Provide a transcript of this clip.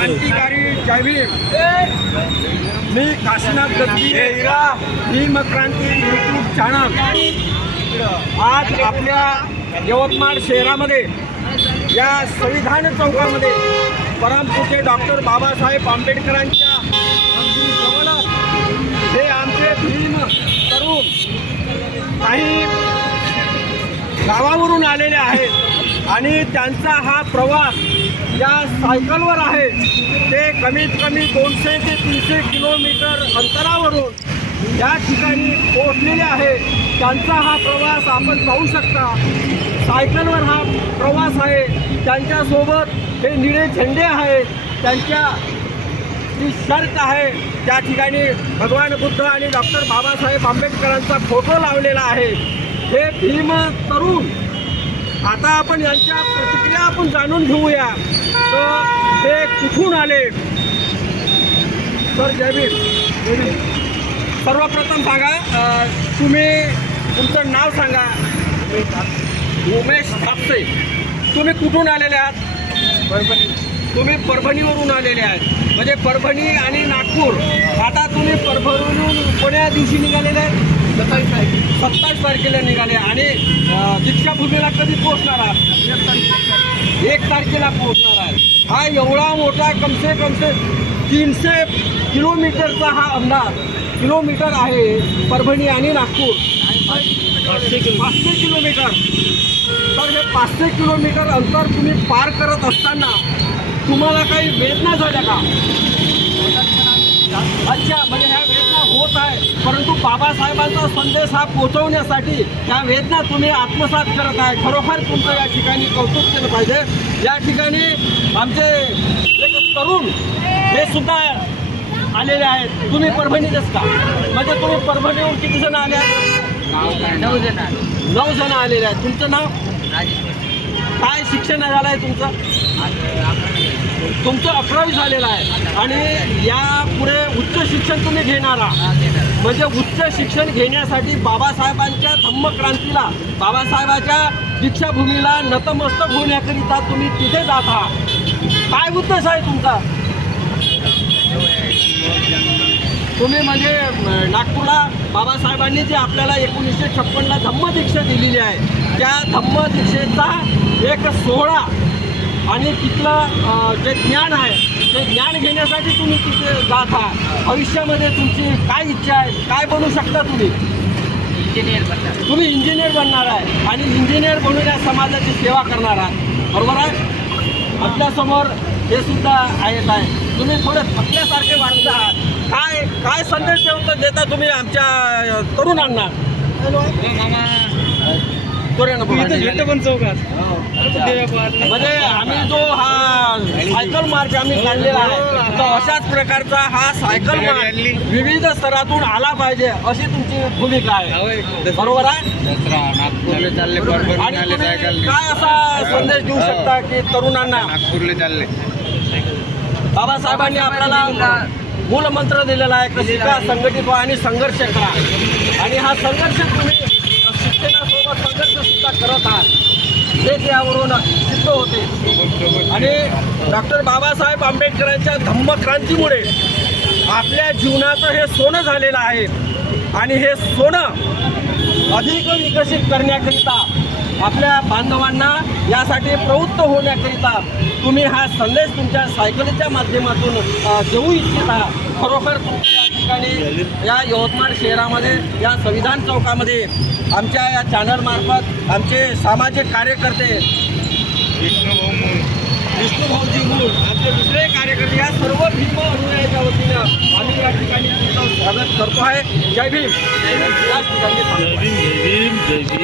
क्रांतिकारी जयभीम मी Kashinath Gajbi Bhim Kranti YouTube channel आज आपल्या यवतमाळ शहरामध्ये या संविधान चौकामध्ये परमपूज्य डॉक्टर बाबासाहेब आंबेडकरांच्या जवळच हे आमचे भीम तरुण काही गावावरून आलेले आहेत. आणि त्यांचा हा प्रवास या सायकलवर आहे. ते कमीत कमी दोनशे ते तीनशे किलोमीटर अंतरावरून या ठिकाणी पोहोचलेले आहे. त्यांचा हा प्रवास आपण पाहू शकता. सायकलवर हा प्रवास आहे. त्यांच्यासोबत हे निळे झेंडे आहेत. त्यांच्या जी शर्ट आहे. त्या ठिकाणी भगवान बुद्ध आणि डॉक्टर बाबासाहेब आंबेडकरांचा फोटो लावलेला आहे. हे भीम तरुण आता आपण यांच्या प्रतिक्रिया आपण जाणून घेऊया. तर ते कुठून आले? सर जय भीम. जय भीम. सर्वप्रथम सांगा तुम्ही तुमचं नाव सांगा. उमेश कापसे तुम्ही कुठून आलेले आहात? तुम्ही परभणीवरून आलेले आहेत. म्हणजे परभणी आणि नागपूर. आता तुम्ही परभणीवरून कोण्या दिवशी निघालेले आहेत सत्तावीस तारीख. सत्तावीस तारखेला निघाले आणि अ, दीक्षाभूमीला कधी पोहोचणार आहात एक तारखेला पोहोचणार आहे. हा एवढा मोठा कमसे कमसे तीनशे किलोमीटरचा हा अंदाज किलोमीटर आहे परभणी आणि नागपूर. पाचशे किलोमीटर. तर हे पाचशे किलोमीटर अंतर तुम्ही पार करत असताना तुम्हाला काही वेदना झाल्या का? अच्छा म्हणजे ह्या वेदना होत आहे. परंतु बाबासाहेबांचा संदेश हा पोहोचवण्यासाठी ह्या वेदना तुम्ही आत्मसात करत आहे. खरोखर तुमचं या ठिकाणी कौतुक केलं पाहिजे. या ठिकाणी आमचे एक तरुण हे सुद्धा आलेले आहेत. तुम्ही परभणीतच का म्हणजे तुम्ही परभणीहून किती जण आले आहेत. नऊ जण. नऊ जण आलेले आहेत. तुमचं नाव? काय शिक्षण झालं आहे तुमचं तुमचं अकरावी झालेलं आहे. आणि या पुढे उच्च शिक्षण तुम्ही घेणार. आहात म्हणजे उच्च शिक्षण घेण्यासाठी बाबासाहेबांच्या धम्मक्रांतीला बाबासाहेबाच्या दीक्षाभूमीला नतमस्तक होण्याकरिता तुम्ही तिथे जात. आहात काय उद्देश आहे तुमचा? तुम्ही म्हणजे नागपूरला बाबासाहेबांनी जे आपल्याला एकोणीसशे छप्पनला धम्मदीक्षा दिलेली आहे त्या धम्मदीक्षेचा एक सोहळा आणि तिथलं जे ज्ञान आहे ते ज्ञान घेण्यासाठी तुम्ही तिथे जात आहात. भविष्यामध्ये तुमची काय इच्छा आहे? काय बनू शकता तुम्ही? इंजिनियर बनणार. तुम्ही इंजिनियर बनणार आहे. आणि इंजिनियर बनून या समाजाची सेवा करणार आहात. बरोबर आहे? आपल्यासमोर हे सुद्धा आहेत आहे. तुम्ही थोडे थकल्यासारखे वाटत आहात. काय काय संदेश देऊन देता तुम्ही आमच्या तरुणांना. पण चौकात. म्हणजे आम्ही जो हा सायकल मार्ग आम्ही काढलेला आहे तर अशाच प्रकारचा हा सायकल मार्ग विविध स्तरातून आला पाहिजे अशी तुमची भूमिका आहे. बरोबर आहे? आणि तुम्ही काय असा संदेश देऊ शकता की तरुणांना? नागपूरला चालले. बाबासाहेबांनी आपल्याला मूलमंत्र दिलेला आहे की शिका संघटित व्हा आणि संघर्ष करा. आणि हा संघर्ष तुम्ही शिक्षणासोबत संघर्ष सुद्धा करत आहात. हेच यावरून सिद्ध होते. आणि डॉक्टर बाबासाहेब आंबेडकरांच्या धम्मक्रांतीमुळे आपल्या जीवनाचं हे सोनं झालेलं आहे. आणि हे सोनं अधिक विकसित करण्याकरिता आपल्या बांधवांना यासाठी प्रवृत्त होण्याकरिता तुम्ही हा संदेश तुमच्या सायकलीच्या माध्यमातून देऊ इच्छिता खरोखर तुमच्या या ठिकाणी या यवतमाळ शहरामध्ये या संविधान चौकामध्ये आमच्या या चॅनलमार्फत आमचे सामाजिक कार्यकर्ते विष्णुभाऊजी म्हणून आमचे दुसरे कार्यकर्ते या सर्व भीम अनुयायाच्या वतीनं आम्ही या ठिकाणी तुमचं स्वागत करतो आहे. जय भीम. जय भीम जय भीम जय भीम.